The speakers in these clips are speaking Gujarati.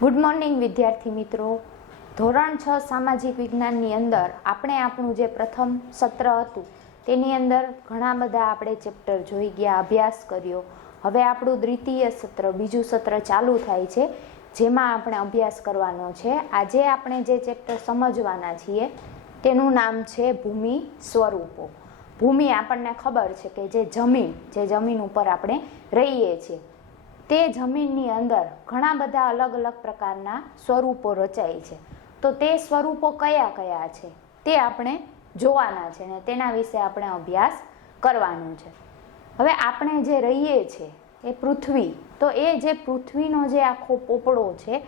ગુડ મોર્નિંગ વિદ્યાર્થી મિત્રો. ધોરણ 6 સામાજિક વિજ્ઞાનની અંદર આપણે આપણું જે પ્રથમ સત્ર હતું તેની અંદર ઘણા બધા આપણે ચેપ્ટર જોઈ ગયા, અભ્યાસ કર્યો. હવે આપણું દ્વિતીય સત્ર, બીજું સત્ર ચાલુ થાય છે, જેમાં આપણે અભ્યાસ કરવાનો છે. આજે આપણે જે ચેપ્ટર સમજવાના છીએ તેનું નામ છે ભૂમિ સ્વરૂપો. ભૂમિ આપણને ખબર છે કે જે જમીન ઉપર આપણે રહીએ છીએ તે જમીનની અંદર ઘણા બધા અલગ અલગ પ્રકારના સ્વરૂપો રચાય છે. તો તે સ્વરૂપો કયા કયા છે તે આપણે જોવાના છે ને તેના વિશે આપણે અભ્યાસ કરવાનો છે. હવે આપણે જે રહીએ છીએ એ પૃથ્વી, તો એ જે પૃથ્વીનો જે આખો પોપડો છે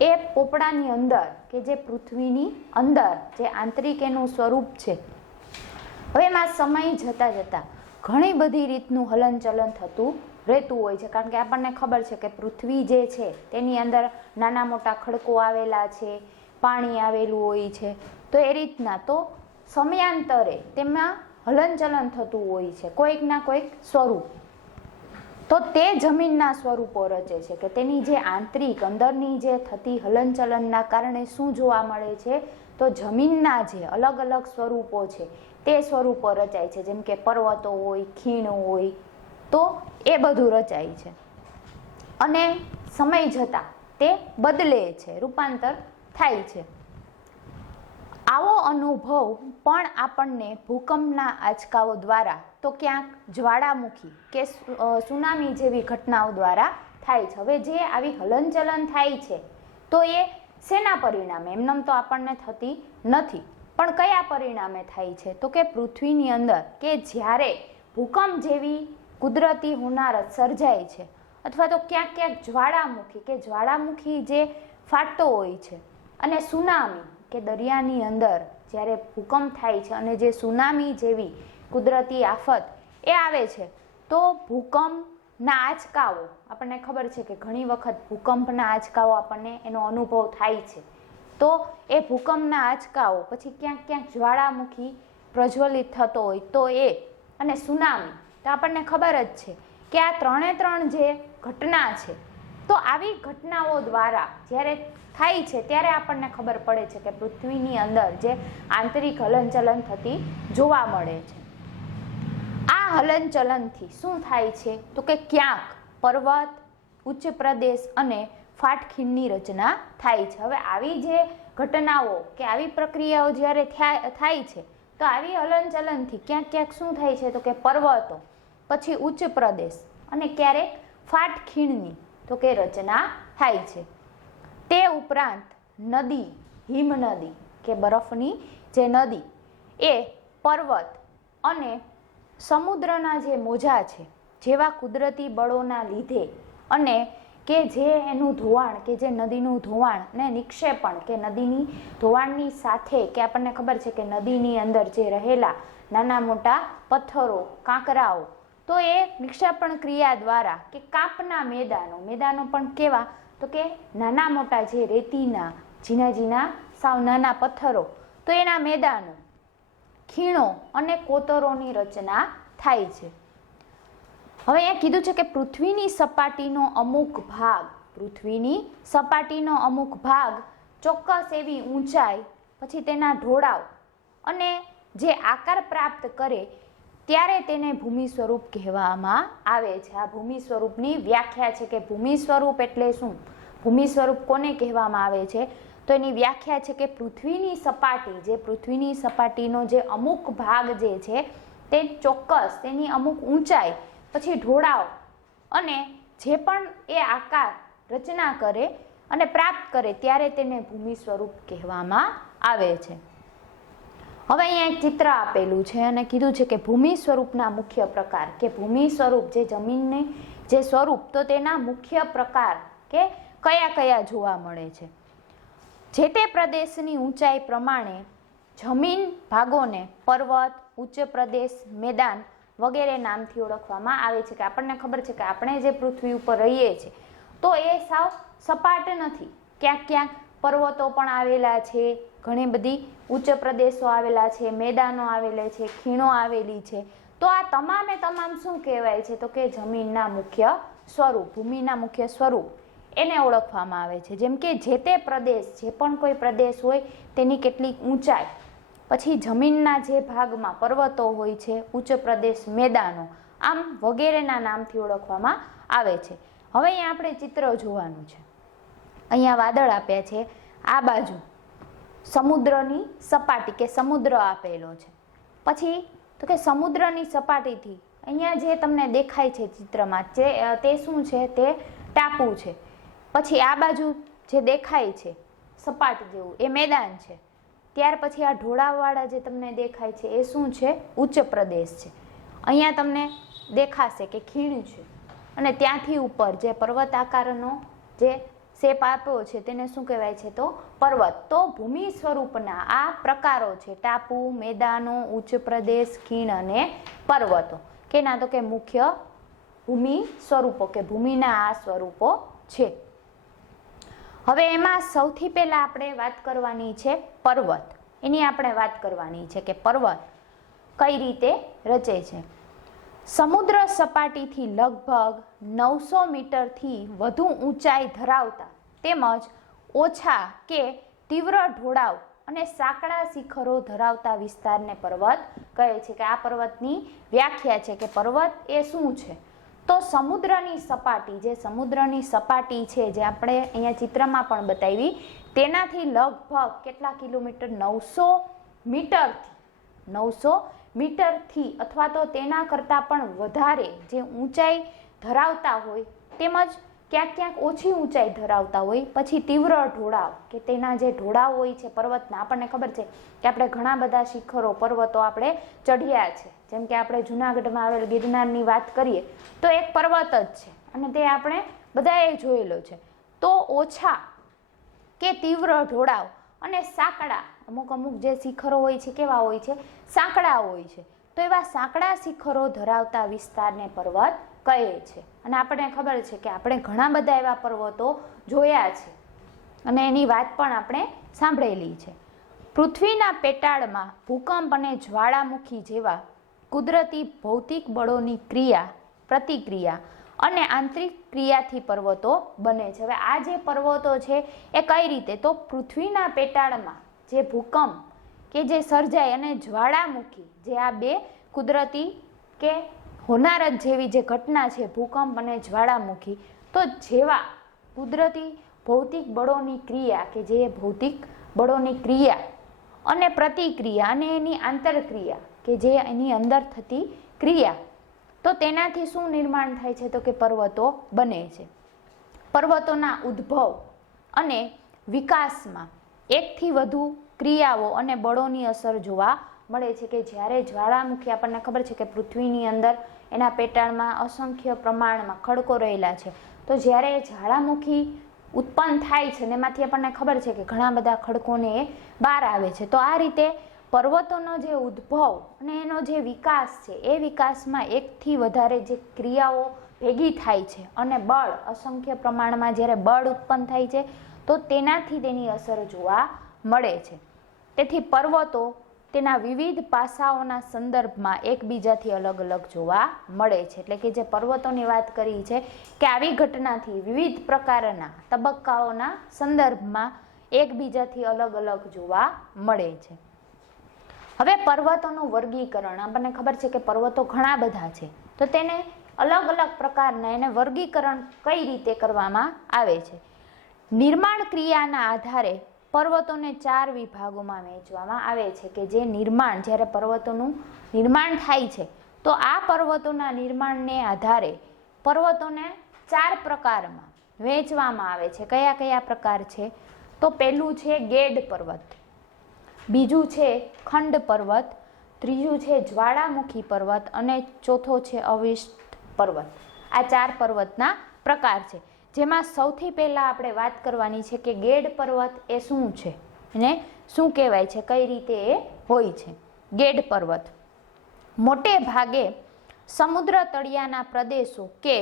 એ પોપડાની અંદર કે જે પૃથ્વીની અંદર જે આંતરિક એનું સ્વરૂપ છે, હવે એમાં સમય જતાં જતાં ઘણી બધી રીતનું હલનચલન થતું રહેતું હોય છે. કારણ કે આપણને ખબર છે કે પૃથ્વી જે છે તેની અંદર નાના મોટા ખડકો આવેલા છે, પાણી આવેલું હોય છે. તો એ રીતના તો સમયાંતરે તેમાં હલનચલન થતું હોય છે, કોઈક ના કોઈક સ્વરૂપ. તો તે જમીનના સ્વરૂપો રચે છે કે તેની જે આંતરિક અંદરની જે થતી હલનચલનના કારણે શું જોવા મળે છે, તો જમીનના જે અલગ અલગ સ્વરૂપો છે તે સ્વરૂપો રચાય છે. જેમ કે પર્વતો હોય, ખીણ હોય, તો એ બધું રચાય છે અને સમય જતાં તે બદલે છે, રૂપાંતર થાય છે. આવો અનુભવ પણ આપણને ભૂકંપના આંચકાઓ દ્વારા, તો ક્યાંક જ્વાળામુખી કે સુનામી જેવી ઘટનાઓ દ્વારા થાય છે. હવે જે આવી હલનચલન થાય છે તો એ શેના પરિણામે? એમનેમ તો આપણને થતી નથી, પણ કયા પરિણામે થાય છે? તો કે પૃથ્વીની અંદર કે જ્યારે ભૂકંપ જેવી કુદરતી હોનારત સર્જાય છે, અથવા તો ક્યાંક ક્યાંક જ્વાળામુખી જે ફાટતો હોય છે, અને સુનામી કે દરિયાની અંદર જ્યારે ભૂકંપ થાય છે અને જે સુનામી જેવી કુદરતી આફત એ આવે છે, તો ભૂકંપના આંચકાઓ, આપણને ખબર છે કે ઘણી વખત ભૂકંપના આંચકાઓ આપણને એનો અનુભવ થાય છે. તો એ ભૂકંપના આંચકાઓ પછી ક્યાંક ક્યાંક જ્વાળામુખી પ્રજ્વલિત થતો હોય તો એ, અને સુનામી, તો આપણને ખબર જ છે કે આ ત્રણે જે ઘટના છે, તો આવી ઘટનાઓ દ્વારા જ્યારે થાય છે ત્યારે આપણને ખબર પડે છે કે પૃથ્વીની અંદર જે આંતરિક હલનચલન થતી જોવા મળે છે. આ હલનચલનથી શું થાય છે? તો કે ક્યાંક પર્વત, ઉચ્ચ પ્રદેશ અને ફાટખીણની રચના થાય છે. હવે આવી જે ઘટનાઓ કે આવી પ્રક્રિયાઓ જ્યારે થાય છે, તો આવી હલનચલનથી ક્યાંક ક્યાંક શું થાય છે? તો કે પર્વતો, પછી ઉચ્ચ પ્રદેશ અને ક્યારેક ફાટખીણની તો કે રચના થાય છે. તે ઉપરાંત નદી, હિમનદી કે બરફની જે નદી, એ પર્વત અને સમુદ્રના જે મોજા છે, જેવા કુદરતી બળોના લીધે, અને કે જે એનું ધોવાણ કે જે નદીનું ધોવાણ ને નિક્ષેપણ કે નદીની ધોવાણની સાથે કે આપણને ખબર છે કે નદીની અંદર જે રહેલા નાના મોટા પથ્થરો, કાંકરાઓ, તો એ નિક્ષેપણ ક્રિયા દ્વારા કે કાપના મેદાનો પણ કેવા? તો કે નાના મોટા જે રેતીના ઝીણા સાવ નાના પથ્થરો, તો એના મેદાનો, ખીણો અને કોતરોની રચના થાય છે. હવે અહીંયા કીધું છે કે પૃથ્વીની સપાટીનો અમુક ભાગ ચોક્કસ એવી ઊંચાઈ, પછી તેના ઢોળાવ અને જે આકાર પ્રાપ્ત કરે ત્યારે તેને ભૂમિ સ્વરૂપ કહેવામાં આવે છે. આ ભૂમિ સ્વરૂપની વ્યાખ્યા છે કે ભૂમિ સ્વરૂપ એટલે શું? ભૂમિ સ્વરૂપ કોને કહેવામાં આવે છે? તો એની વ્યાખ્યા છે કે પૃથ્વીની સપાટીનો જે અમુક ભાગ જે છે તે ચોક્કસ તેની અમુક ઊંચાઈ, પછી ઢોળાવ અને જે પણ એ આકાર રચના કરે અને પ્રાપ્ત કરે ત્યારે તેને ભૂમિ સ્વરૂપ કહેવામાં આવે છે. હવે અહીંયા એક ચિત્ર આપેલું છે અને કીધું છે કે ભૂમિ સ્વરૂપના મુખ્ય પ્રકાર, કે ભૂમિ સ્વરૂપ જે જમીનની જે સ્વરૂપ, તો તેના મુખ્ય પ્રકાર કે કયા કયા જોવા મળે છે. જે તે પ્રદેશની ઊંચાઈ પ્રમાણે જમીન ભાગોને પર્વત, ઉચ્ચ પ્રદેશ, મેદાન વગેરે નામથી ઓળખવામાં આવે છે. કે આપણને ખબર છે કે આપણે જે પૃથ્વી ઉપર રહીએ છીએ તો એ સાવ સપાટ નથી, ક્યાંક ક્યાંક પર્વતો પણ આવેલા છે, ઘણી બધી ઉચ્ચ પ્રદેશો આવેલા છે, મેદાનો આવેલા છે, ખીણો આવેલી છે. તો આ તમામ શું કહેવાય છે? તો કે જમીનના મુખ્ય સ્વરૂપ, ભૂમિના મુખ્ય સ્વરૂપ એને ઓળખવામાં આવે છે. જેમ કે જે તે પ્રદેશ, જે પણ કોઈ પ્રદેશ હોય તેની કેટલીક ઊંચાઈ, પછી જમીનના જે ભાગમાં પર્વતો હોય છે, ઉચ્ચ પ્રદેશ, મેદાનો, આમ વગેરેના નામથી ઓળખવામાં આવે છે. હવે અહીંયા આપણે ચિત્ર જોવાનું છે. અહીંયા વાદળ આપ્યા છે, આ બાજુ સમુદ્રની સપાટી કે સમુદ્ર આપેલો છે. પછી તો કે સમુદ્રની સપાટીથી અહીંયા જે તમને દેખાય છે ચિત્રમાં તે શું છે? તે ટાપુ છે. પછી આ બાજુ જે દેખાય છે સપાટ જેવું એ મેદાન છે. ત્યાર પછી આ ઢોળાવવાળા જે તમને દેખાય છે એ શું છે? ઉચ્ચ પ્રદેશ છે. અહીંયા તમને દેખાશે કે ખીણ છે અને ત્યાંથી ઉપર જે પર્વત આકારનો જે શેપ આપ્યો છે તેને શું કહેવાય છે? તો પર્વત. તો ભૂમિ સ્વરૂપના આ પ્રકારો છે, ટાપુ, મેદાનો, ઉચ્ચ પ્રદેશ, ખીણ અને પર્વતો. કેના? તો કે મુખ્ય ભૂમિ સ્વરૂપો કે ભૂમિના આ સ્વરૂપો છે. હવે એમાં સૌથી પહેલા આપણે વાત કરવાની છે પર્વત. એની આપણે વાત કરવાની છે કે પર્વત કઈ રીતે રચે છે. સમુદ્ર સપાટીથી લગભગ 900 મીટરથી વધુ ઊંચાઈ ધરાવતા તેમજ ઓછા કે તીવ્ર ઢોળાવ અને સાંકડા શિખરો ધરાવતા વિસ્તારને પર્વત કહે છે. કે આ પર્વતની વ્યાખ્યા છે કે પર્વત એ શું છે? તો સમુદ્રની સપાટી, જે સમુદ્રની સપાટી છે જે આપણે અહીંયા ચિત્રમાં પણ બતાવી, તેનાથી લગભગ કેટલા કિલોમીટર? 900 મીટરથી અથવા તો તેના કરતાં પણ વધારે જે ઊંચાઈ ધરાવતા હોય તેમજ ક્યાંક ક્યાંક ઓછી ઊંચાઈ ધરાવતા હોય. પછી તીવ્ર ઢોળાવ કે તેના જે ઢોળાવ હોય છે પર્વતના, આપણને ખબર છે કે આપણે ઘણા બધા શિખરો, પર્વતો આપણે ચઢ્યા છે. જેમ કે આપણે જુનાગઢમાં આવેલ ગિરનારની વાત કરીએ તો એક પર્વત જ છે અને તે આપણે બધાએ જોયેલો છે. તો ઓછા કે તીવ્ર ઢોળાવ અને સાંકડા, અમુક જે શિખરો હોય છે કેવા હોય છે? સાંકડા હોય છે. તો એવા સાંકડા શિખરો ધરાવતા વિસ્તારને પર્વત કહે છે. અને આપણને ખબર છે કે આપણે ઘણા બધા એવા પર્વતો જોયા છે અને એની વાત પણ આપણે સાંભળેલી છે. પૃથ્વીના પેટાળમાં ભૂકંપ અને જ્વાળામુખી જેવા કુદરતી ભૌતિક બળોની ક્રિયા, પ્રતિક્રિયા અને આંતરિક ક્રિયાથી પર્વતો બને છે. હવે આ જે પર્વતો છે એ કઈ રીતે? તો પૃથ્વીના પેટાળમાં જે ભૂકંપ કે જે સર્જાય અને જ્વાળામુખી, જે આ બે કુદરતી કે હોનારત જેવી જે ઘટના છે, ભૂકંપ અને જ્વાળામુખી, તો જેવા કુદરતી ભૌતિક બળોની ક્રિયા કે જે ભૌતિક બળોની ક્રિયા અને પ્રતિક્રિયા અને એની આંતરક્રિયા કે જે એની અંદર થતી ક્રિયા, તો તેનાથી શું નિર્માણ થાય છે? તો કે પર્વતો બને છે. પર્વતોના ઉદ્ભવ અને વિકાસમાં એકથી વધુ ક્રિયાઓ અને બળોની અસર જોવા મળે છે. કે જ્યારે જ્વાળામુખી, આપણને ખબર છે કે પૃથ્વીની અંદર એના પેટાળમાં અસંખ્ય પ્રમાણમાં ખડકો રહેલા છે. તો જ્યારે જ્વાળામુખી ઉત્પન્ન થાય છે ને એમાંથી આપણને ખબર છે કે ઘણા બધા ખડકોને એ બહાર આવે છે. તો આ રીતે પર્વતોનો જે ઉદ્ભવ અને એનો જે વિકાસ છે એ વિકાસમાં એકથી વધારે જે ક્રિયાઓ ભેગી થાય છે અને બળ, અસંખ્ય પ્રમાણમાં જ્યારે બળ ઉત્પન્ન થાય છે તો તેનાથી તેની અસર જોવા મળે છે. તેથી પર્વતો તેના વિવિધ પાસાઓના સંદર્ભમાં એકબીજાથી અલગ અલગ જોવા મળે છે. એટલે કે જે પર્વતોની વાત કરી છે કે આવી ઘટનાથી વિવિધ પ્રકારના તબક્કાઓના સંદર્ભમાં એકબીજાથી અલગ અલગ જોવા મળે છે. હવે પર્વતોનું વર્ગીકરણ, આપણને ખબર છે કે પર્વતો ઘણા બધા છે, તો તેને અલગ અલગ પ્રકારના એને વર્ગીકરણ કઈ રીતે કરવામાં આવે છે? નિર્માણ ક્રિયાના આધારે પર્વતોને 4 વિભાગોમાં વહેંચવામાં આવે છે. કે જે નિર્માણ, જ્યારે પર્વતોનું નિર્માણ થાય છે તો આ પર્વતોના નિર્માણને આધારે પર્વતોને 4 પ્રકારમાં વહેંચવામાં આવે છે. કયા કયા પ્રકાર છે? તો પહેલું છે ગેડ પર્વત, બીજું છે ખંડ પર્વત, ત્રીજું છે જ્વાળામુખી પર્વત અને ચોથો છે અવિષ્ટ પર્વત. આ 4 પર્વતના પ્રકાર છે. જેમાં સૌથી પહેલા આપણે વાત કરવાની છે કે ગેડ પર્વત એ શું છે અને શું કહેવાય છે, કઈ રીતે એ હોય છે. ગેડ પર્વત મોટે ભાગે સમુદ્ર તળિયાના પ્રદેશો કે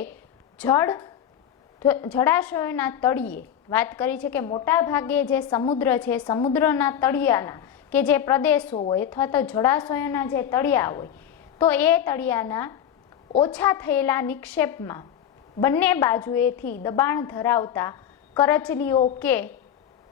જળાશયોના તળિયે, વાત કરી છે કે મોટા ભાગે જે સમુદ્ર છે, સમુદ્રના તળિયાના કે જે પ્રદેશો હોય અથવા તો જળાશયોના જે તળિયા હોય, તો એ તળિયાના ઓછા થયેલા નિક્ષેપમાં બંને બાજુએથી દબાણ ધરાવતા કરચલીઓ કે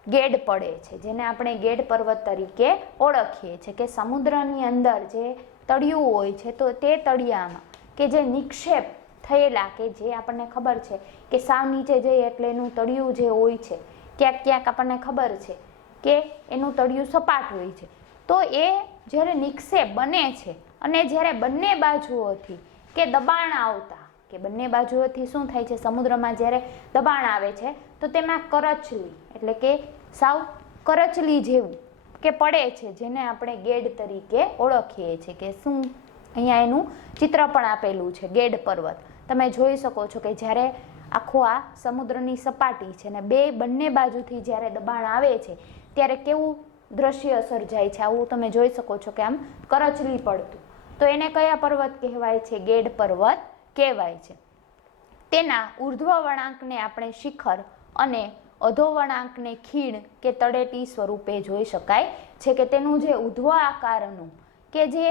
ગેડ પડે છે, જેને આપણે ગેડ પર્વત તરીકે ઓળખીએ છીએ, કે સમુદ્રની અંદર જે તળિયું હોય છે તો તે તળિયામાં કે જે નિક્ષેપ થયેલા, કે જે આપણને ખબર છે કે સાવ નીચે જઈએ એટલે એનું તળિયું જે હોય છે, ક્યાંક ક્યાંક આપણને ખબર છે કે એનું તળિયું સપાટ હોય છે, તો એ જ્યારે નિક્ષેપ બને છે અને જ્યારે બંને બાજુઓથી કે દબાણ આવતા, કે બંને બાજુઓથી શું થાય છે, સમુદ્રમાં જ્યારે દબાણ આવે છે તો તેમાં કરચલી એટલે કે સાવ કરચલી જેવું કે પડે છે, જેને આપણે ગેડ તરીકે ઓળખીએ છીએ. કે શું અહીંયા એનું ચિત્ર પણ આપેલું છે, ગેડ પર્વત તમે જોઈ શકો છો કે જ્યારે આખો આ સમુદ્રની સપાટી છે ને બંને બાજુથી જ્યારે દબાણ આવે છે ત્યારે કેવું દ્રશ્ય સર્જાય છે, આવું તમે જોઈ શકો છો કે આમ કરચલી પડતું. તો એને કયા પર્વત કહેવાય છે? ગેડ પર્વત કહેવાય છે. તેના ઉર્ધ્વ વળાંકને આપણે શિખર અને અધો વળાંકને ખીણ કે તળેટી સ્વરૂપે જોઈ શકાય છે. કે તેનું જે ઉર્ધ્વ આકારનું કે જે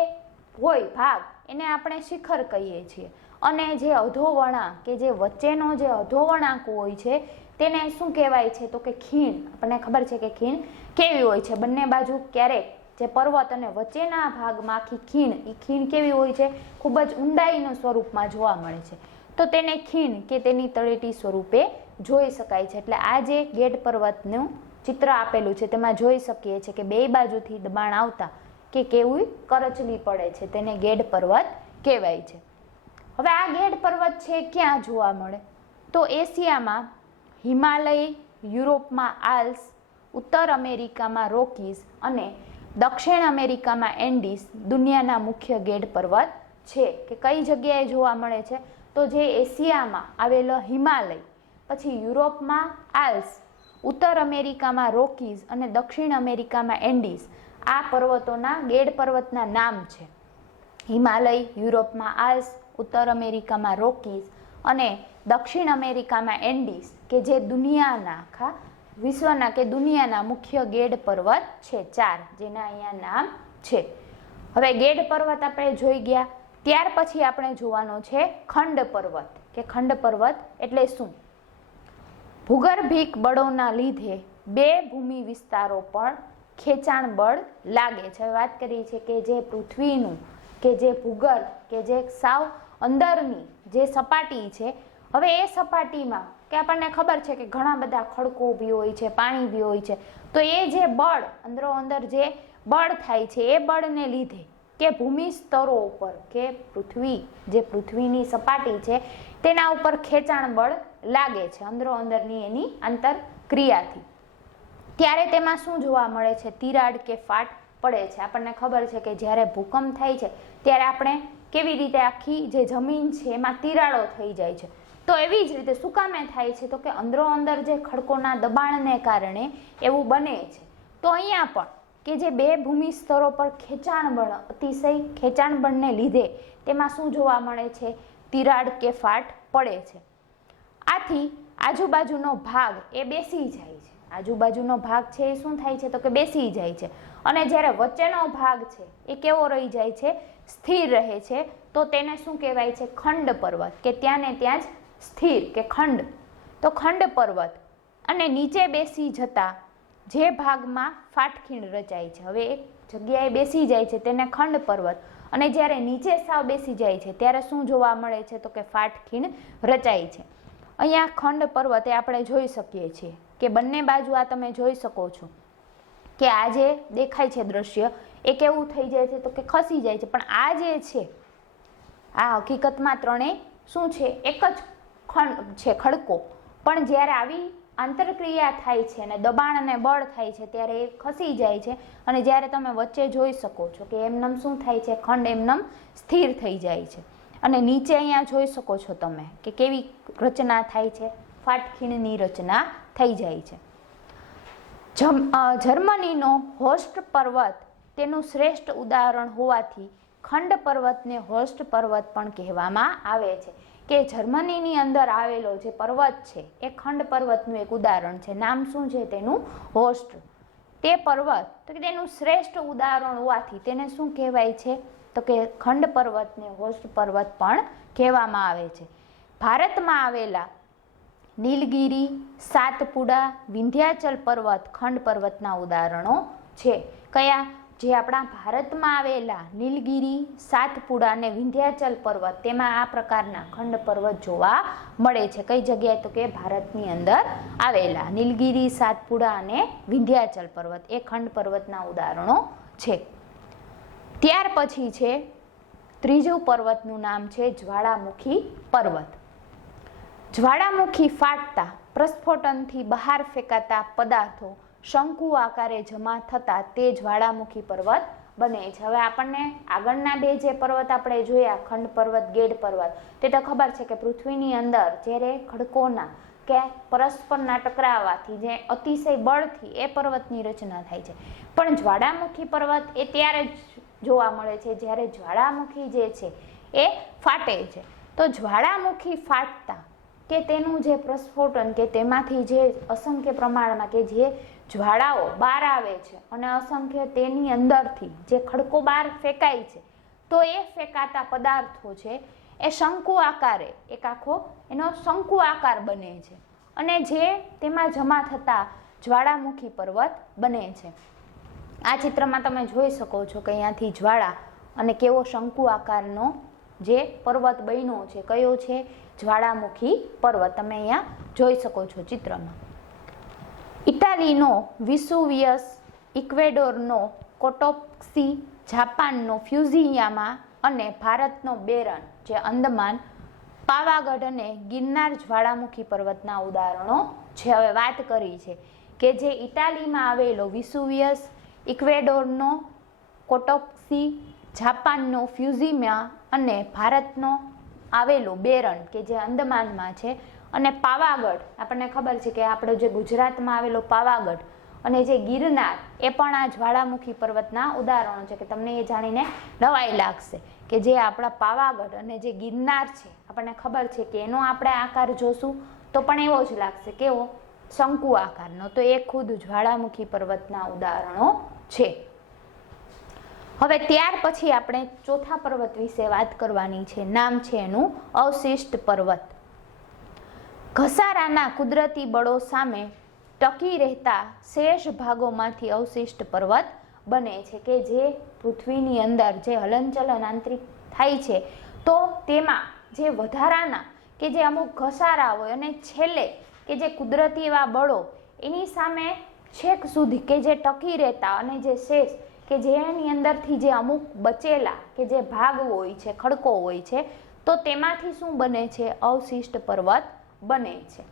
હોય ભાગ એને આપણે શિખર કહીએ છીએ, અને જે અધો વળાંક કે જે વચ્ચેનો જે અધો વળાંક હોય છે તેને શું કહેવાય છે? તો કે ખીણ. આપણને ખબર છે કે ખીણ કેવી હોય છે, બંને બાજુ ક્યારેક જે પર્વત અને વચ્ચેના ભાગમાં આખી ખીણ, એ ખીણ કેવી હોય છે? ખૂબ જ ઊંડાઈના સ્વરૂપમાં જોવા મળે છે, તો તેને ખીણ કે તેની તળેટી સ્વરૂપે જોઈ શકાય છે. એટલે આ જે ગેડ પર્વતનું ચિત્ર આપેલું છે તેમાં જોઈ શકીએ છીએ કે બે બાજુથી દબાણ આવતા કે કેવું કરચલી પડે છે, તેને ગેડ પર્વત કહેવાય છે. હવે આ ગેડ પર્વત છે ક્યાં જોવા મળે? તો એશિયામાં હિમાલય, યુરોપમાં આલ્પ્સ, ઉત્તર અમેરિકામાં રોકીઝ અને દક્ષિણ અમેરિકામાં એન્ડીઝ દુનિયાના મુખ્ય ગેડ પર્વત છે. કે કઈ જગ્યાએ જોવા મળે છે? તો જે એશિયામાં આવેલો હિમાલય, પછી યુરોપમાં આલ્પ્સ, ઉત્તર અમેરિકામાં રોકીઝ અને દક્ષિણ અમેરિકામાં એન્ડીઝ, આ પર્વતોના ગેડ પર્વતના નામ છે. હિમાલય, યુરોપમાં આલ્પ્સ, ઉત્તર અમેરિકામાં રોકીઝ અને દક્ષિણ અમેરિકામાં એન્ડીઝ, કે જે દુનિયાના આખા વિશ્વના કે દુનિયાના મુખ્ય ગેડ પર્વત છે, 4 જેના અહીંયા નામ છે. હવે ગેડ પર્વત આપણે જોઈ ગયા, ત્યાર પછી આપણે જોવાનો છે ખંડ પર્વત. કે ખંડ પર્વત એટલે શું? ભૂગર્ભિક બળોના લીધે બે ભૂમિ વિસ્તારો પર ખેંચાણ બળ લાગે છે. વાત કરી છે કે જે પૃથ્વીનું કે જે ભૂગર્ભ કે જે સાવ અંદરની જે સપાટી છે, હવે એ સપાટીમાં કે આપણને ખબર છે કે ઘણા બધા ખડકો બી હોય છે, પાણી બી હોય છે, તો એ જે બળ અંદરો અંદર જે બળ થાય છે એ બળને લીધે કે ભૂમિ સ્તરો ઉપર કે પૃથ્વીની સપાટી છે તેના ઉપર ખેંચાણ બળ લાગે છે અંદરો અંદરની એની આંતરક્રિયાથી. ત્યારે તેમાં શું જોવા મળે છે? તિરાડ કે ફાટ પડે છે. આપણને ખબર છે કે જ્યારે ભૂકંપ થાય છે ત્યારે આપણે કેવી રીતે આખી જે જમીન છે એમાં તિરાડો થઈ જાય છે, તો એવી જ રીતે શું કામે થાય છે? તો કે અંદરો અંદર જે ખડકોના દબાણને કારણે એવું બને છે. તો અહીંયા પણ કે જે બે ભૂમિ સ્તરો પર ખેંચાણ બળ, અતિશય ખેંચાણ બળને લીધે તેમાં શું જોવા મળે છે? તિરાડ કે ફાટ પડે છે. આથી આજુબાજુનો ભાગ એ બેસી જાય છે. આજુબાજુનો ભાગ છે એ શું થાય છે? તો કે બેસી જાય છે. અને જ્યારે વચ્ચેનો ભાગ છે એ કેવો રહી જાય છે? સ્થિર રહે છે. તો તેને શું કહેવાય છે? ખંડ પર્વત. કે ત્યાં ને ત્યાં જ સ્થિર કે ખંડ. તો ખંડ પર્વત. અને નીચે બેસી જતા જે ભાગમાં ફાટખીણ રચાય છે, હવે એક જગ્યાએ બેસી જાય છે તેને ખંડ પર્વત, અને જ્યારે નીચે સાવ બેસી જાય છે ત્યારે શું જોવા મળે છે? તો કે ફાટખીણ રચાય છે. અહીંયા ખંડ પર્વત એ આપણે જોઈ શકીએ છીએ કે બંને બાજુ આ તમે જોઈ શકો છો કે આ જે દેખાય છે દ્રશ્ય એ કેવું થઈ જાય છે? તો કે ખસી જાય છે. પણ આ જે છે આ હકીકતમાં ત્રણેય શું છે? એક જ ખંડ છે, ખડકો. પણ જ્યારે આવી આંતરક્રિયા થાય છે અને દબાણ અને બળ થાય છે ત્યારે એ ખસી જાય છે, અને જ્યારે તમે વચ્ચે જોઈ શકો છો કે એમનેમ શું થાય છે? ખંડ એમનેમ સ્થિર થઈ જાય છે. અને નીચે અહીંયા જોઈ શકો છો તમે કે કેવી રચના થાય છે? ફાટખીણની રચના થઈ જાય છે. જર્મનીનો હોસ્ટ પર્વત તેનું શ્રેષ્ઠ ઉદાહરણ હોવાથી ખંડ પર્વતને હોસ્ટ પર્વત પણ કહેવામાં આવે છે. કે જર્મનીની અંદર આવેલો જે પર્વત છે એ ખંડ પર્વતનું એક ઉદાહરણ છે. નામ શું છે તેનું? હોસ્ટ. તે પર્વત તો કે તેનું શ્રેષ્ઠ ઉદાહરણ હોવાથી તેને શું કહેવાય છે? તો કે ખંડ પર્વતને હોસ્ટ પર્વત પણ કહેવામાં આવે છે. ભારતમાં આવેલા નીલગિરી, સાતપુડા, વિંધ્યાચલ પર્વત ખંડ પર્વતના ઉદાહરણો છે. કયા? જે આપણા ભારતમાં આવેલા નીલગિરી, સાતપુડા અને વિંધ્યાચલ પર્વત, તેમાં આ પ્રકારના ખંડ પર્વત જોવા મળે છે. કઈ જગ્યાએ? તો કે ભારતની અંદર આવેલા નીલગિરી, સાતપુડા અને વિંધ્યાચલ પર્વત એ ખંડ પર્વતના ઉદાહરણો છે. ત્યાર પછી છે ત્રીજું પર્વતનું નામ છે જ્વાળામુખી પર્વત. જ્વાળામુખી ફાટતા પ્રસ્ફોટનથી બહાર ફેંકાતા પદાર્થો શંકુ આકારે જમા થતા તે જ્વાળામુખી પર્વત બને છે. હવે આપણને આગળના બે જે પર્વત આપણે જોયા, ખંડ પર્વત, ગેડ પર્વત, તે તો ખબર છે કે પૃથ્વીની અંદર જ્યારે ખડકોના કે પરસ્પરના ટકરાવાથી જે અતિશય બળથી એ પર્વતની રચના થાય છે. પણ જ્વાળામુખી પર્વત એ ત્યારે જ જોવા મળે છે જ્યારે જ્વાળામુખી જે છે એ ફાટે છે. તો જ્વાળામુખી ફાટતા કે તેનું જે પ્રસ્ફોટન કે તેમાંથી જે અસંખ્ય પ્રમાણમાં કે જે જ્વાળાઓ બહાર આવે છે અને અસંખ્ય તેની અંદરથી જે ખડકો બહાર ફેંકાય છે, તો એ ફેંકાતા પદાર્થો છે એ શંકુ આકારે એક આખો એનો શંકુ આકાર બને છે અને જે તેમાં જમા થતા જ્વાળામુખી પર્વત બને છે. આ ચિત્રમાં તમે જોઈ શકો છો કે અહીંયાથી જ્વાળા અને કેવો શંકુ આકારનો જે પર્વત બન્યો છે, કયો છે? જ્વાળામુખી પર્વત. તમે અહીંયા જોઈ શકો છો ચિત્રમાં. ઇટાલીનો વિસુવિયસ, ઇક્વેડોરનો કોટોપ્સી, જાપાનનો ફ્યુજીયામા અને ભારતનો બેરન જે અંદમાન, પાવાગઢ અને ગિરનાર જ્વાળામુખી પર્વતના ઉદાહરણો છે. હવે વાત કરી છે કે જે ઇટાલીમાં આવેલો વિસુવિયસ, ઇક્વેડોરનો કોટોપ્સી, જાપાનનો ફ્યુજીયા અને ભારતનો આવેલો બેરન કે જે અંદમાનમાં છે, અને પાવાગઢ આપણને ખબર છે કે આપણો જે ગુજરાતમાં આવેલો પાવાગઢ અને જે ગિરનાર એ પણ આ જ્વાળામુખી પર્વતના ઉદાહરણો છે. કે તમને એ જાણીને નવાઈ લાગશે કે જે આપણા પાવાગઢ અને જે ગિરનાર છે, આપણને ખબર છે કે એનો આપણે આકાર જોશું તો પણ એવો જ લાગશે. કેવો? શંકુ આકારનો. તો એ ખુદ જ્વાળામુખી પર્વતના ઉદાહરણો છે. હવે ત્યાર પછી આપણે ચોથા પર્વત વિશે વાત કરવાની છે. નામ છે એનું અવશિષ્ટ પર્વત. ઘસારાના કુદરતી બળો સામે ટકી રહેતા શેષ ભાગોમાંથી અવશિષ્ટ પર્વત બને છે. કે જે પૃથ્વીની અંદર જે હલનચલન આંતરિક થાય છે તો તેમાં જે વધારાના કે જે અમુક ઘસારા હોય અને છેલ્લે કે જે કુદરતી એવા બળો એની સામે છેક સુધી કે જે ટકી રહેતા અને જે શેષ કે જેની અંદરથી જે અમુક બચેલા કે જે ભાગ હોય છે, ખડકો હોય છે, તો તેમાંથી શું બને છે? અવશિષ્ટ પર્વત બને છે.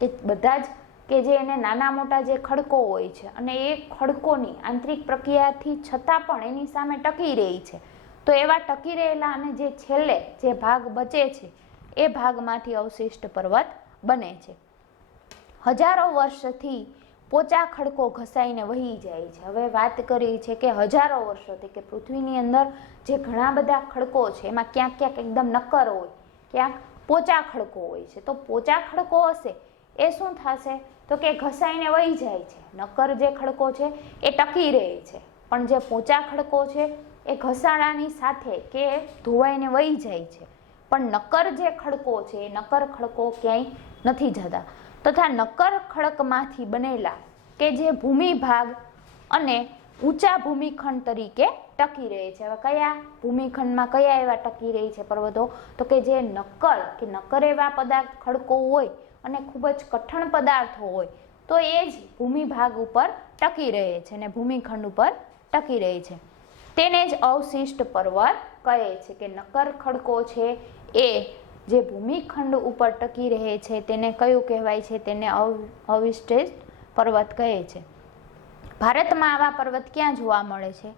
કે બધા જ કે જે એને નાના મોટા જે ખડકો હોય છે અને એ ખડકોની આંતરિક પ્રક્રિયાથી છતાં પણ એની સામે ટકી રહી છે, તો એવા ટકી રહેલા અને જે છેલ્લે જે ભાગ બચે છે એ ભાગમાંથી અવશિષ્ટ પર્વત બને છે. હજારો વર્ષથી પોચા ખડકો ઘસાઈને વહી જાય છે. હવે વાત કરી છે કે હજારો વર્ષોથી કે પૃથ્વીની અંદર જે ઘણા બધા ખડકો છે એમાં ક્યાંક ક્યાંક એકદમ નક્કર હોય, ક્યાંક પોચા ખડકો હોય છે. તો પોચા ખડકો હશે એ શું થશે? તો કે ઘસાઈને વહી જાય છે. નક્કર જે ખડકો છે એ ટકી રહે છે, પણ જે પોચા ખડકો છે એ ઘસાડાની સાથે કે ધોવાઈને વહી જાય છે. પણ નક્કર જે ખડકો છે એ નક્કર ખડકો ક્યાંય નથી જતા. તથા નક્કર ખડકમાંથી બનેલા કે જે ભૂમિભાગ અને ઊંચા ભૂમિખંડ તરીકે ટકી રહે છે. હવે કયા ભૂમિખંડમાં કયા એવા ટકી રહી છે પર્વતો? તો કે જે નક્કર એવા પદાર્થ ખડકો હોય અને ખૂબ જ કઠણ પદાર્થો હોય તો એ જ ભૂમિભાગ ઉપર ટકી રહે છે અને ભૂમિખંડ ઉપર ટકી રહે છે. તેને જ અવશિષ્ટ પર્વત કહે છે. કે નક્કર ખડકો છે એ જે ભૂમિખંડ ઉપર ટકી રહે છે તેને કયું કહેવાય છે? તેને અવશિષ્ટ પર્વત કહે છે. ભારતમાં આવા પર્વત ક્યાં જોવા મળે છે?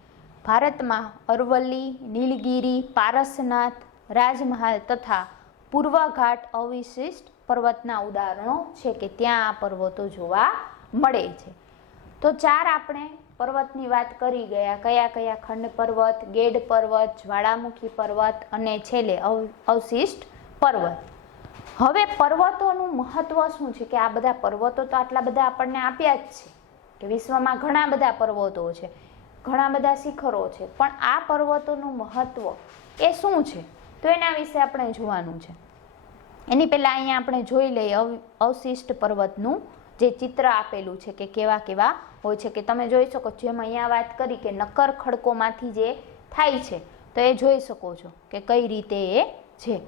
ભારતમાં અરવલ્લી, નીલગિરી, પારસનાથ, રાજમહાલ તથા પૂર્વઘાટ અવશિષ્ટ પર્વતના ઉદાહરણો છે કે ત્યાં આ પર્વતો જોવા મળે છે. તો ચાર આપણે પર્વતની વાત કરી ગયા. કયા કયા? ખંડ પર્વત, ગેડ પર્વત, જ્વાળામુખી પર્વત અને છેલ્લે અવશિષ્ટ પર્વત. હવે પર્વતોનું મહત્વ શું છે? કે આ બધા પર્વતો તો આટલા બધા આપણને આપ્યા જ છે કે વિશ્વમાં ઘણા બધા પર્વતો છે, ઘણા બધા શિખરો છે, પણ આ પર્વતોનું મહત્વ એ શું છે? તો એના વિશે આપણે જોવાનું છે. એની પહેલાં અહીંયા આપણે જોઈ લઈએ અવશિષ્ટ પર્વતનું જે ચિત્ર આપેલું છે કે કેવા કેવા હોય છે, કે તમે જોઈ શકો છો. જેમ અહીંયા વાત કરી કે નક્કર ખડકોમાંથી જે થાય છે તો એ જોઈ શકો છો કે કઈ રીતે એ છે.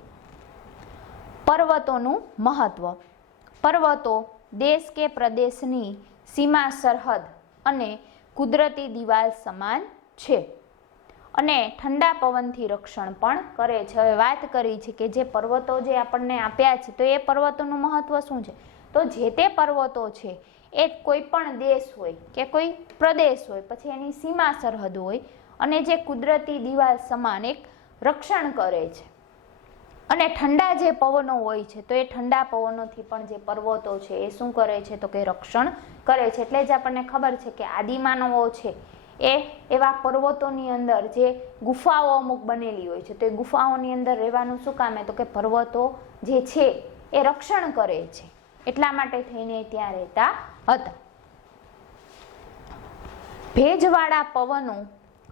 પર્વતોનું મહત્વ. પર્વતો દેશ કે પ્રદેશની સીમા સરહદ અને કુદરતી દિવાલ સમાન છે અને ઠંડા પવનથી રક્ષણ પણ કરે છે. હવે વાત કરી છે કે જે પર્વતો જે આપણને આપ્યા છે તો એ પર્વતોનું મહત્વ શું છે, તો જે તે પર્વતો છે એ કોઈ પણ દેશ હોય કે કોઈ પ્રદેશ હોય, પછી એની સીમા સરહદ હોય અને જે કુદરતી દિવાલ સમાન એક રક્ષણ કરે છે. અને ઠંડા જે પવનો હોય છે તો એ ઠંડા પવનોથી પણ જે પર્વતો છે એ શું કરે છે તો કે રક્ષણ કરે છે. એટલે જ આપણને ખબર છે કે આદિમાનવો છે એ એવા પર્વતોની અંદર જે ગુફાઓ અમુક બનેલી હોય છે તો એ ગુફાઓની અંદર રહેવાનું શું કામે, તો કે પર્વતો જે છે એ રક્ષણ કરે છે, એટલા માટે થઈને ત્યાં રહેતા હતા. ભેજવાળા પવનો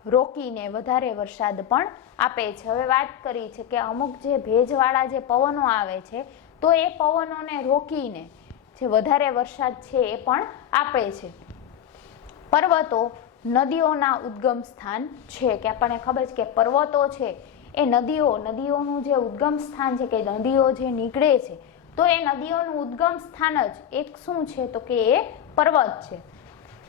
રોકીને વધારે વરસાદ પણ આપે છે. હવે વાત કરી છે કે અમુક જે ભેજવાળા જે પવનો આવે છે તો એ પવનોને રોકીને જે વધારે વરસાદ છે એ પણ આપે છે. પર્વતો નદીઓના ઉદ્ગમ સ્થાન છે, કે આપણને ખબર છે કે પર્વતો છે એ નદીઓનું જે ઉદ્ગમ સ્થાન છે, કે નદીઓ જે નીકળે છે તો એ નદીઓનું ઉદ્ગમ સ્થાન જ એક શું છે તો કે એ પર્વત છે.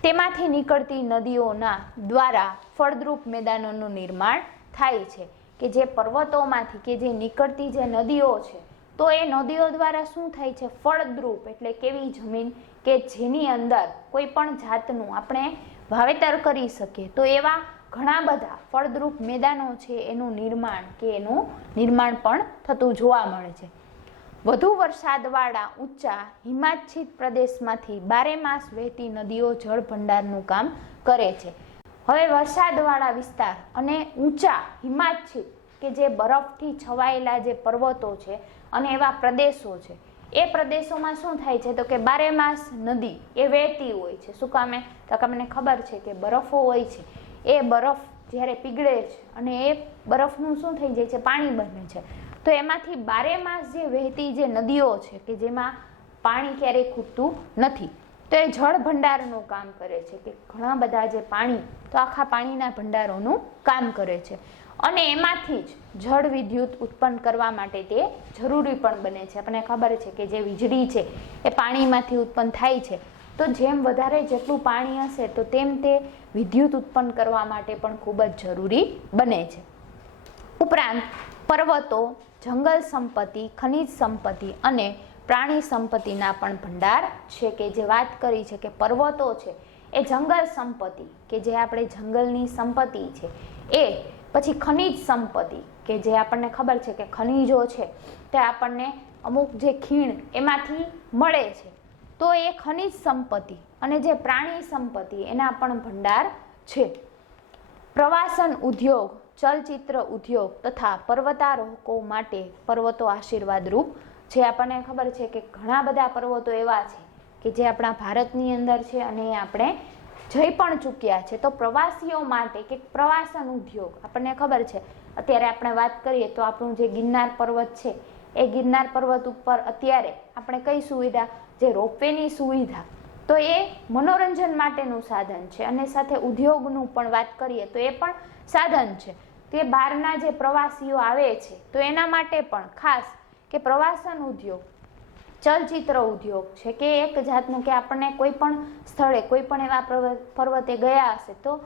તેમાંથી નીકળતી નદીઓના દ્વારા ફળદ્રુપ મેદાનોનું નિર્માણ થાય છે, કે જે પર્વતોમાંથી કે જે નીકળતી જે નદીઓ છે તો એ નદીઓ દ્વારા શું થાય છે, ફળદ્રુપ એટલે કેવી જમીન કે જેની અંદર કોઈ પણ જાતનું આપણે વાવેતર કરી શકીએ તો એવા ઘણા બધા ફળદ્રુપ મેદાનો છે એનું નિર્માણ પણ થતું જોવા મળે છે. વધુ વરસાદવાળા ઊંચા હિમાચ્છિત પ્રદેશમાંથી 12 માસ વહેતી નદીઓ જળ ભંડારનું કામ કરે છે. હવે વરસાદવાળા વિસ્તાર અને ઊંચા હિમાચ્છિત કે જે બરફથી છવાયેલા જે પર્વતો છે અને એવા પ્રદેશો છે એ પ્રદેશોમાં શું થાય છે તો કે 12 માસ નદી એ વહેતી હોય છે. શું કામે, તો કે આપણને ખબર છે કે બરફો હોય છે એ બરફ જ્યારે પીગળે છે અને એ બરફનું શું થઈ જાય છે, પાણી બને છે, તો એમાંથી 12 માસ જે વહેતી જે નદીઓ છે કે જેમાં પાણી ક્યારેય ખૂટતું નથી તો એ જળ ભંડારનું કામ કરે છે, કે ઘણા બધા જે પાણી તો આખા પાણીના ભંડારોનું કામ કરે છે. અને એમાંથી જ જળ વિદ્યુત ઉત્પન્ન કરવા માટે તે જરૂરી પણ બને છે. આપણને ખબર છે કે જે વીજળી છે એ પાણીમાંથી ઉત્પન્ન થાય છે, તો જેમ વધારે જેટલું પાણી હશે તો તેમ તે વિદ્યુત ઉત્પન્ન કરવા માટે પણ ખૂબ જ જરૂરી બને છે. ઉપરાંત પર્વતો જંગલ સંપત્તિ, ખનિજ સંપત્તિ અને પ્રાણી સંપત્તિના પણ ભંડાર છે, કે જે વાત કરી છે કે પર્વતો છે એ જંગલ સંપત્તિ કે જે આપણે જંગલની સંપત્તિ છે એ, પછી ખનિજ સંપત્તિ કે જે આપણને ખબર છે કે ખનિજો છે તે આપણને અમુક જે ખીણ એમાંથી મળે છે તો એ ખનિજ સંપત્તિ અને જે પ્રાણી સંપત્તિ એના પણ ભંડાર છે. પ્રવાસન ઉદ્યોગ, ચલચિત્ર ઉદ્યોગ તથા પર્વતારોહકો માટે પર્વતો આશીર્વાદરૂપ છે. આપણને ખબર છે કે ઘણા બધા પર્વતો એવા છે કે જે આપણા ભારતની અંદર છે અને આપણે જઈ પણ ચૂક્યા છે. તો પ્રવાસીઓ માટે કે પ્રવાસન ઉદ્યોગ આપણને ખબર છે, અત્યારે આપણે વાત કરીએ તો આપણું જે ગિરનાર પર્વત છે એ ગિરનાર પર્વત ઉપર અત્યારે આપણે કઈ સુવિધા, જે રોપવેની સુવિધા, તો એ મનોરંજન માટેનું સાધન છે અને સાથે ઉદ્યોગનું પણ વાત કરીએ તો એ પણ સાધન છે. તે બહારના જે પ્રવાસીઓ આવે છે તો એના માટે પણ ખાસ કે પ્રવાસન ઉદ્યોગ, ચલચિત્ર ઉદ્યોગ છે કે એક જાતનું કે આપણને કોઈ પણ સ્થળે કોઈ પણ એવા પર્વતે ગયા હશે તો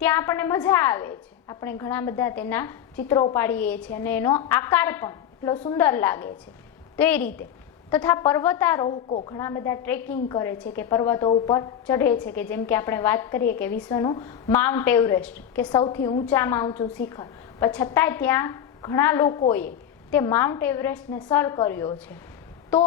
ત્યાં આપણને મજા આવે છે, આપણે ઘણા બધા તેના ચિત્રો પાડીએ છીએ અને એનો આકાર પણ એટલો સુંદર લાગે છે. તો એ રીતે તથા પર્વતારોહકો ઘણા બધા ટ્રેકિંગ કરે છે કે પર્વતો ઉપર ચઢે છે, કે જેમ કે આપણે વાત કરીએ કે વિશ્વનું માઉન્ટ એવરેસ્ટ કે સૌથી ઊંચામાં ઊંચું શિખર, પણ છતાંય ત્યાં ઘણા લોકોએ તે માઉન્ટ એવરેસ્ટને સર કર્યો છે. તો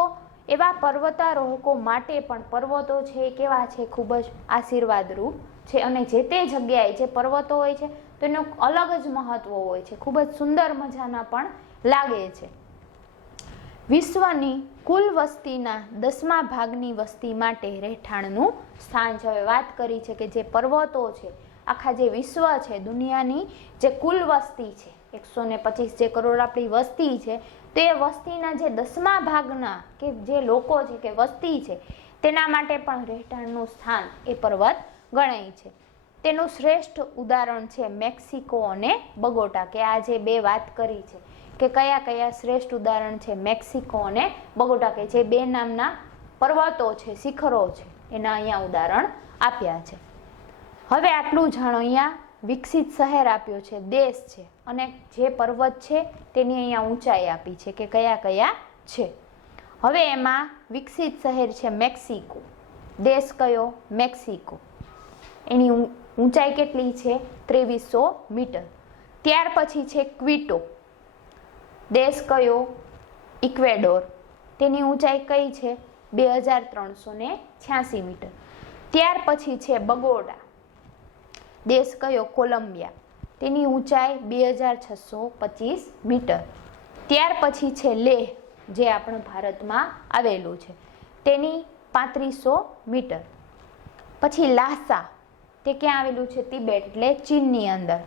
એવા પર્વતારોહકો માટે પણ પર્વતો છે એ કેવા છે, ખૂબ જ આશીર્વાદરૂપ છે અને જે તે જગ્યાએ જે પર્વતો હોય છે તો એનું અલગ જ મહત્વ હોય છે, ખૂબ જ સુંદર મજાના પણ લાગે છે. વિશ્વની કુલ વસ્તીના 10મા ભાગની વસ્તી માટે રહેઠાણનું સ્થાન છે. હવે વાત કરી છે કે જે પર્વતો છે, આખા જે વિશ્વ છે, દુનિયાની જે કુલ વસ્તી છે 125 જે કરોડ આપણી વસ્તી છે, તો એ વસ્તીના જે 10મા ભાગના કે જે લોકો છે કે વસ્તી છે તેના માટે પણ રહેઠાણનું સ્થાન એ પર્વત ગણાય છે. તેનું શ્રેષ્ઠ ઉદાહરણ છે મેક્સિકો અને બગોટા, કે આ જે બે વાત કરી છે કે કયા કયા શ્રેષ્ઠ ઉદાહરણ છે મેક્સિકો અને બગોટા, કે જે બે નામના પર્વતો છે, શિખરો છે, એના અહીંયા ઉદાહરણ આપ્યા છે. હવે આટલું જાણો. અહીંયા વિકસિત શહેર આપ્યો છે, દેશ છે, અને જે પર્વત છે તેની અહીંયા ઊંચાઈ આપી છે કે કયા કયા છે. હવે એમાં વિકસિત શહેર છે મેક્સિકો. દેશ કયો? મેક્સિકો. એની ઊંચાઈ કેટલી છે? 2300 મીટર. ત્યાર પછી છે ક્વિટો. દેશ કયો? ઇક્વેડોર. તેની ઊંચાઈ કઈ છે? 2386 મીટર. ત્યાર પછી છે બગોડા. દેશ કયો? કોલંબિયા. તેની ઊંચાઈ 2625 મીટર. ત્યાર પછી છે લેહ, જે આપણું ભારતમાં આવેલું છે, તેની 3500 મીટર. પછી લાસા, તે ક્યાં આવેલું છે? તિબેટ, એટલે ચીનની અંદર.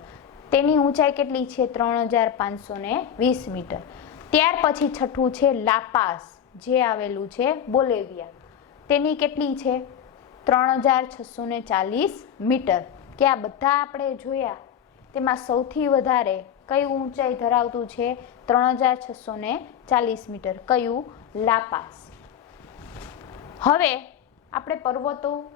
તેની ઊંચાઈ કેટલી છે? 3520 મીટર. ત્યાર પછી છઠ્ઠું છે લાપાસ, જે આવેલું છે બોલેવિયા. તેની કેટલી છે? 3640 મીટર. કે આ બધા આપણે જોયા તેમાં સૌથી વધારે કઈ ઊંચાઈ ધરાવતું છે? 3640 મીટર. કયું? લાપાસ. હવે આપણે પર્વતો